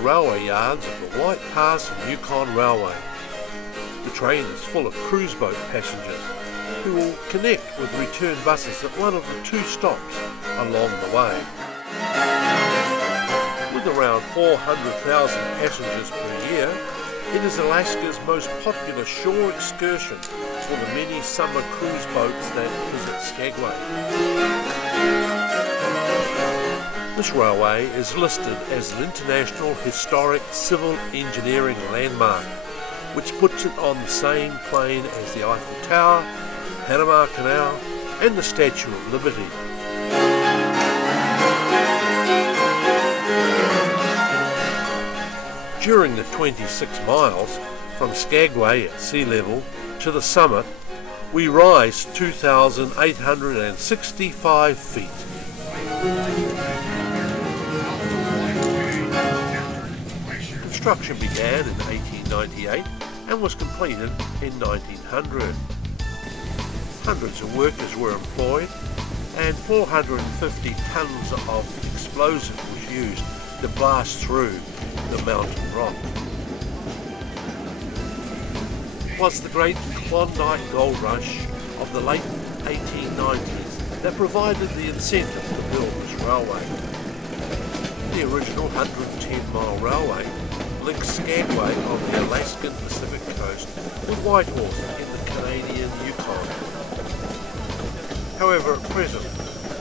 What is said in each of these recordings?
railway yards of the White Pass and Yukon Railway. The train is full of cruise boat passengers who will connect with return buses at one of the 2 stops along the way. With around 400,000 passengers per year, it is Alaska's most popular shore excursion for the many summer cruise boats that visit Skagway. This railway is listed as an International Historic Civil Engineering Landmark, which puts it on the same plane as the Eiffel Tower, Panama Canal and the Statue of Liberty. During the 26 miles from Skagway at sea level to the summit, we rise 2,865 feet. Construction began in 1898 and was completed in 1900. Hundreds of workers were employed and 450 tons of explosive was used to blast through the mountain rock. It was the great Klondike Gold Rush of the late 1890s that provided the incentive to build this railway. The original 110-mile railway links Skagway on the Alaskan Pacific coast with Whitehorse in the Canadian Yukon. However, at present,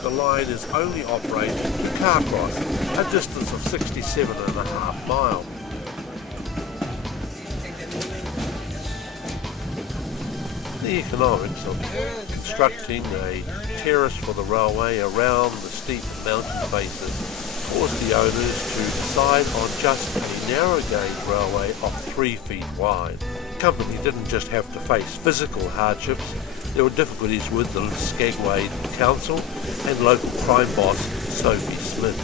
the line is only operated to Carcross, a distance of 67.5 miles. The economics of constructing a terrace for the railway around the steep mountain faces caused the owners to decide on just a narrow gauge railway of 3 feet wide. The company didn't just have to face physical hardships, there were difficulties with the Skagway Council and local crime boss Sophie Smith.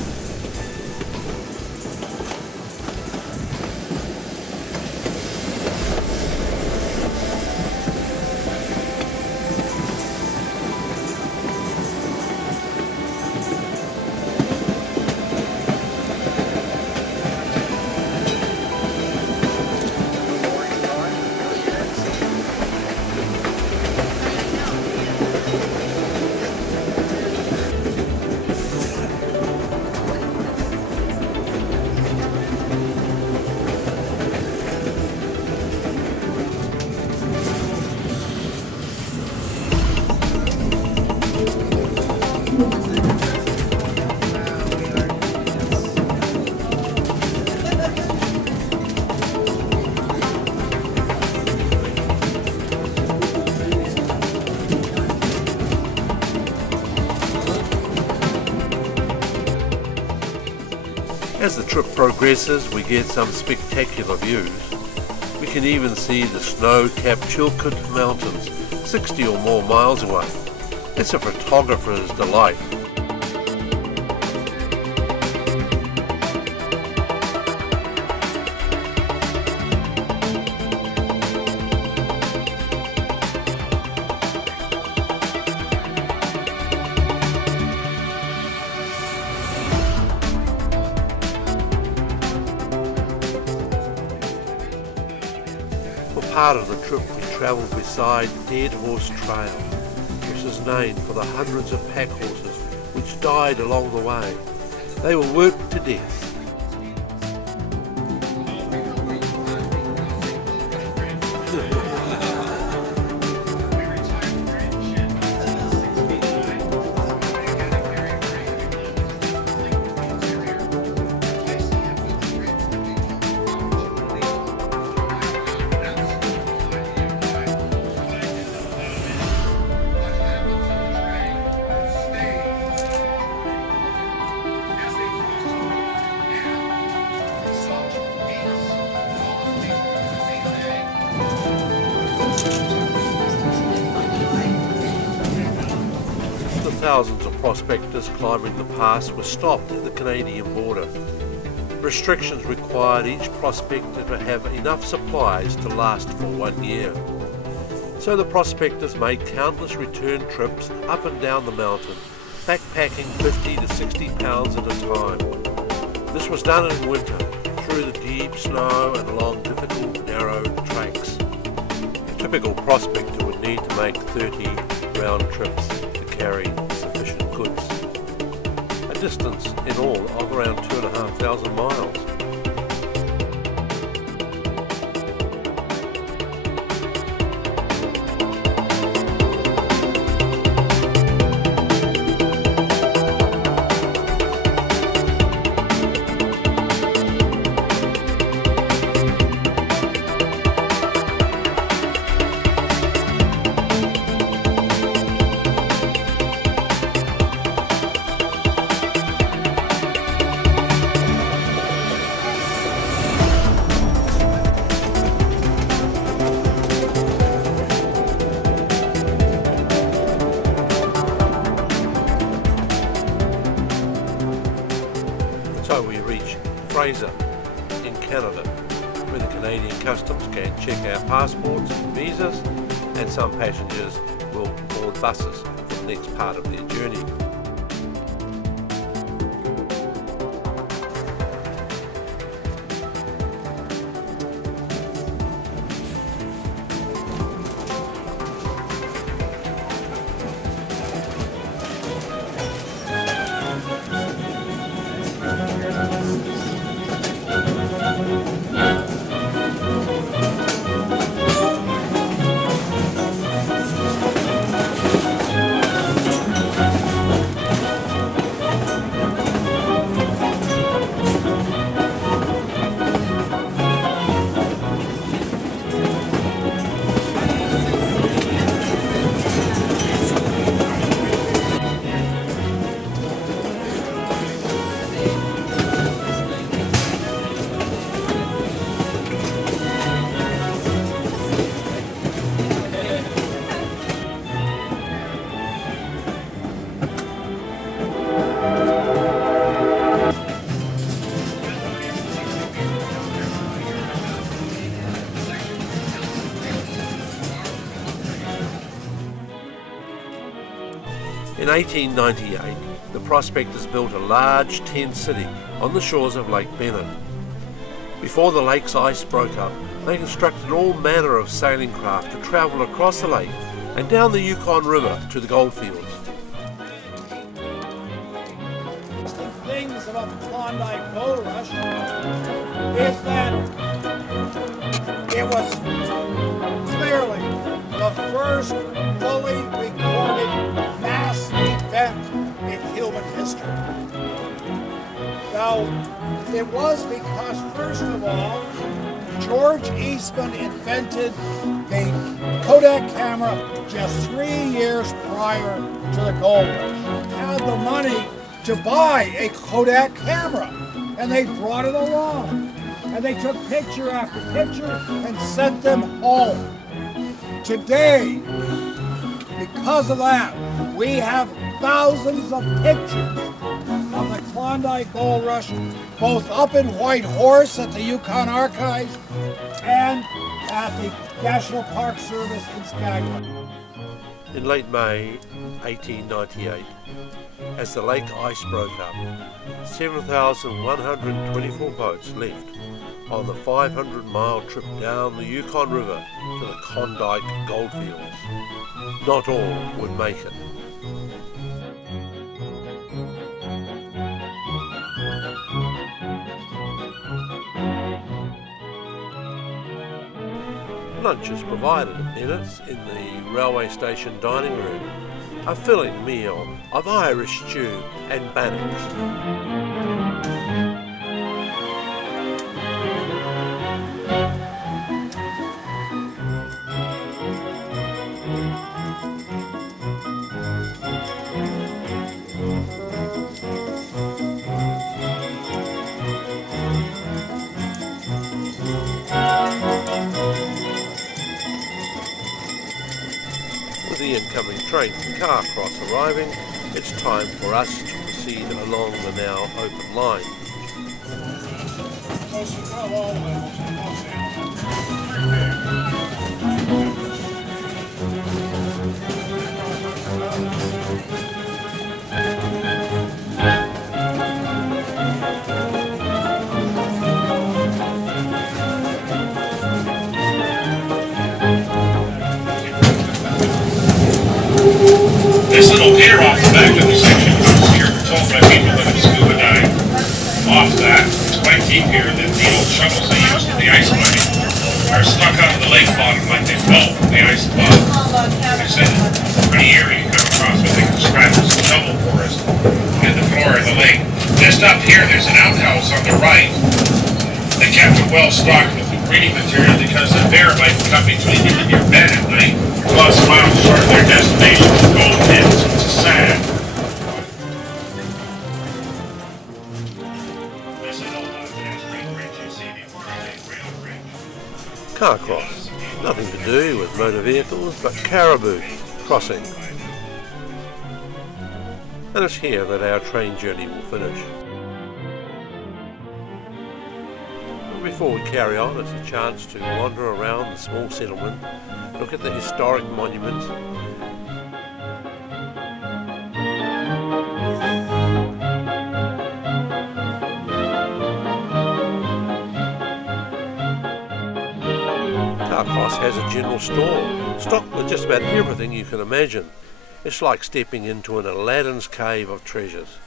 As the trip progresses, we get some spectacular views. We can even see the snow-capped Chilkoot Mountains 60 or more miles away. It's a photographer's delight. For part of the trip we travelled beside Dead Horse Trail, which is named for the hundreds of pack horses which died along the way. They were worked to death. Thousands of prospectors climbing the pass were stopped at the Canadian border. Restrictions required each prospector to have enough supplies to last for 1 year. So the prospectors made countless return trips up and down the mountain, backpacking 50 to 60 pounds at a time. This was done in winter, through the deep snow and along difficult narrow tracks. A typical prospector would need to make 30 round trips to carry sufficient goods. A distance in all of around 2,500 miles. So we reach Fraser in Canada, where the Canadian Customs can check our passports and visas, and some passengers will board buses for the next part of their journey. In 1898, the prospectors built a large tent city on the shores of Lake Bennett. Before the lake's ice broke up, they constructed all manner of sailing craft to travel across the lake and down the Yukon River to the goldfields. The things about the Klondike Gold Rush is that it was clearly the first fully recorded mass event in human history. Now, it was because, first of all, George Eastman invented the Kodak camera just 3 years prior to the gold rush. Had the money to buy a Kodak camera, and they brought it along. And they took picture after picture and sent them home. Today, because of that, we have thousands of pictures of the Klondike Gold Rush, both up in Whitehorse at the Yukon Archives and at the National Park Service in Skagway. In late May 1898, as the lake ice broke up, 7,124 boats left on the 500-mile trip down the Yukon River to the Klondike goldfields. Not all would make it. Lunch is provided at Bennett's in the railway station dining room, a filling meal of Irish stew and bannocks. With the incoming train from Carcross arriving, it's time for us to proceed along the now open line. of the lake. Just up here, there's an outhouse on the right. They kept it well stocked with the breeding material because the bear might come between you and your bed at night. Plus, miles short of their destination, the gold pits. It's sad. This is all the pedestrian bridge you see before the big rail bridge. Carcross. Nothing to do with motor vehicles, but caribou crossing. And it's here that our train journey will finish. But before we carry on, it's a chance to wander around the small settlement, look at the historic monuments, Carcross has a general store, stocked with just about everything you can imagine. It's like stepping into an Aladdin's cave of treasures.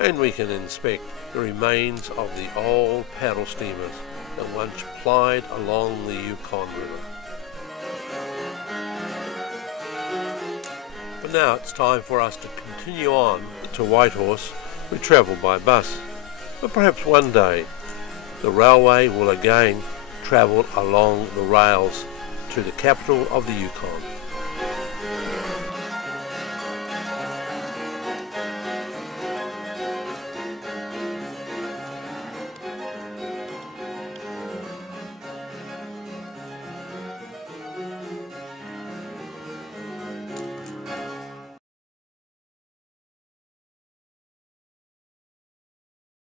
And we can inspect the remains of the old paddle steamers that once plied along the Yukon River. But now it's time for us to continue on to Whitehorse. We travel by bus, but perhaps one day the railway will again travel along the rails to the capital of the Yukon.